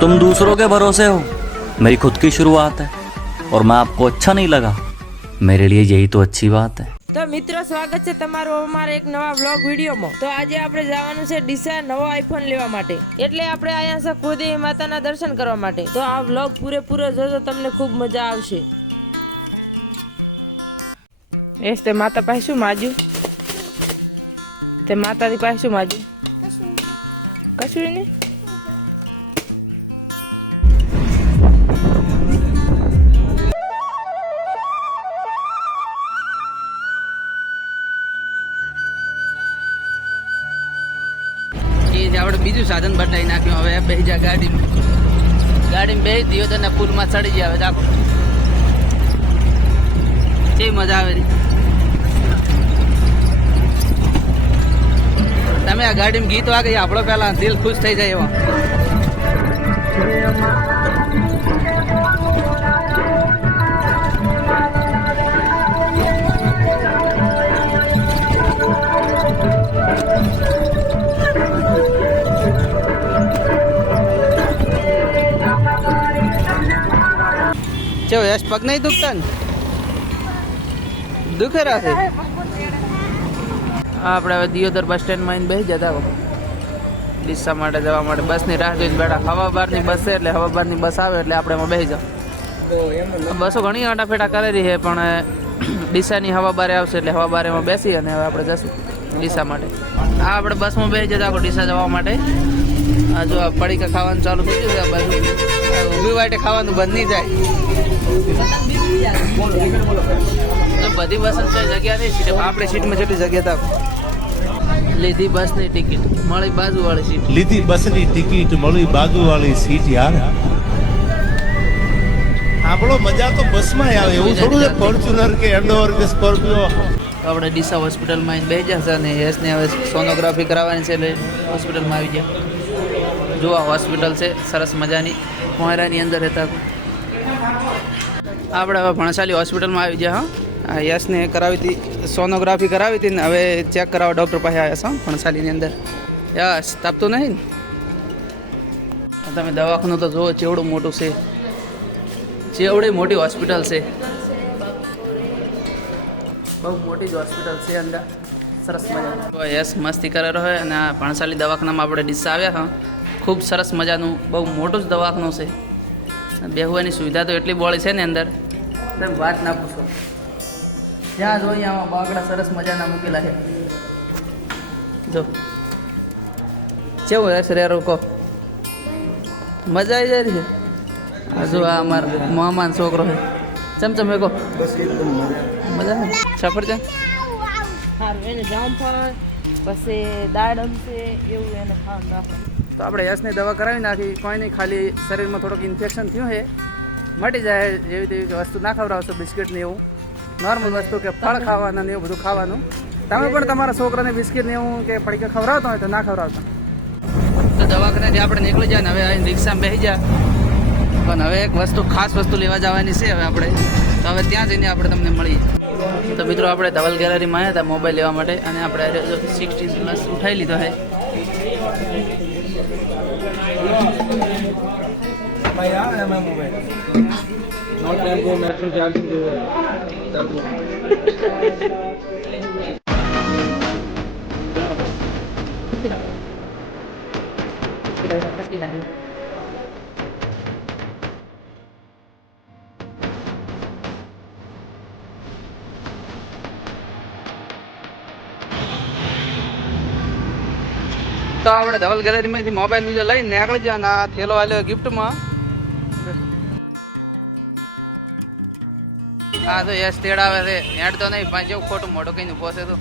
तुम दूसरों के भरोसे हो मेरी खुद की शुरुआत है और मैं आपको अच्छा नहीं लगा मेरे लिए यही तो अच्छी बात है તો મિત્રો સ્વાગત છે તમારું અમારા એક નવા વ્લોગ વિડીયોમાં તો આજે આપણે જવાનું છે ડીસા નવો આઈફોન લેવા માટે એટલે આપણે અહીંયા છે કુળદેવી માતાના દર્શન કરવા માટે તો આ વ્લોગ પૂરેપૂરો જોજો તમને ખૂબ મજા આવશે એસ તે માતા પાસે શું માજ્યું તે માતાની પાસે શું માજ્યું કશું નહીં જ આપણે બીજું સાધન બદલાઈ નાખ્યું. હવે બે જા ગાડીમાં ગાડીમાં બેસી દિયોદરના પુલમાં ચડી જાય હવે રાખો એ મજા આવે તમે આ ગાડીમાં ગીત વાગે આપણો પહેલા દિલ ખુશ થઈ જાય એવા. ચો યશ પગ નહીં દુખતા ને? દુખે રાખે. આપણે હવે દિયોદર બસ સ્ટેન્ડમાં આવીને બેસી જતા. ડીસા માટે જવા માટે બસની રાહ જોઈને બેઠા. હવા બારની બસ છે એટલે હવા બારની બસ આવે એટલે આપણે એમાં બેસી જાવ બસો ઘણી આંટાફેટા કરેલી છે, પણ ડીસાની હવા બારે આવશે એટલે હવા બારે એમાં બેસી અને હવે આપણે જશું ડીસા માટે. આ આપણે બસમાં બેસી જતા ડીસા જવા માટે. આ જો આ પડીકા ખાવાનું ચાલુ થઈ ગયું છે આ બાજુ. ઊભી વાટે ખાવાનું બંધ નહીં જાય તો બધી બસ જગ્યા નહીં સીટ. આપણે સીટમાં જેટલી જગ્યા હતા. લીધી બસની ટિકિટ. મળી બાજુવાળી સીટ. લીધી બસની ટિકિટ મળી બાજુવાળી સીટ યાર. આપણો મજા તો બસમાં આવે. એવું થોડું છે ફોર્ચ્યુનર કે એન્ડોવર કે સ્કોર્પિયો આપણે ડીસા હોસ્પિટલમાં આવીને બેસી જશે અને યશને હવે સોનોગ્રાફી કરાવવાની છે એટલે હોસ્પિટલમાં આવી ગયા. જો આ હોસ્પિટલ છે, સરસ મજાની. મોયરાની અંદર રહેતા આપણે હવે ભણસાલી હોસ્પિટલમાં આવી ગયા, હા. યશને કરાવી હતી, સોનોગ્રાફી કરાવી હતી ને હવે ચેક કરાવવા ડૉક્ટર પાસે આવ્યા છો ભણસાલીની અંદર. યશ, તાપતું નહીં ને? તમે દવાખાનું તો જુઓ, ચેવડું મોટું છે. ચેવડી મોટી હોસ્પિટલ છે. બહુ મોટી જ હોસ્પિટલ છે અંદર. સરસ મજા યસ મસ્તી કરે હોય અને આ ભણસાલી દવાખાનામાં આપણે ડીસા આવ્યા, હા. ખૂબ સરસ મજાનું બહુ મોટું જ દવાખાનું છે. બેહવાની સુવિધા તો એટલી બોળી છે ને અંદર. તમે વાત ના પૂછો. જ્યાં જોઈએ આમાં બાકડા સરસ મજાના મૂકેલા છે. જો. કેવું હશે રે કહો મજા આવી જાય છે. હજુ આ અમારો મહેમાન છોકરો છે. ચમચમ કહો મજા. આવે? સફરજન સારું એને જામ ફળ પછી દાડમ છે એવું એને ખાવાનું રાખવાનું. તો આપણે યશને દવા કરાવી નાખી. કોઈ નહીં, ખાલી શરીરમાં થોડુંક ઇન્ફેક્શન થયું છે. મટી જાય જેવી તેવી વસ્તુ ના ખવડાવશો, બિસ્કિટ ને એવું. નોર્મલ વસ્તુ કે ફળ ખાવાના ને એવું બધું ખાવાનું. તમે પણ તમારા છોકરાને બિસ્કિટ ને એવું કે પડીકે ખવડાવતા હોય તો ના ખવડાવતા. તો દવાખાનેથી આપણે નીકળી જાય ને, હવે અહીં રિક્ષામાં બેસી જાય પણ હવે એક વસ્તુ, ખાસ વસ્તુ લેવા જવાની છે હવે આપણે. તો હવે ત્યાં જઈને આપણે તમને મળીએ તો મિત્રો, આપણે ધવલ ગેલેરીમાં આવ્યા હતા મોબાઈલ લેવા માટે. અને આપણે સિક્સટીન પ્લસ ઉઠાવી લીધો છે. તો આપણે ધવલ ગેલેરીમાંથી મોબાઈલ બીજો લઈને નીકળી જાય ને આ થેલો આલ્યો ગિફ્ટમાં હા તો યશ તેડાવે છે. નેટ તો નહીં જેવું ખોટું મોટું કઈ પોસે તો.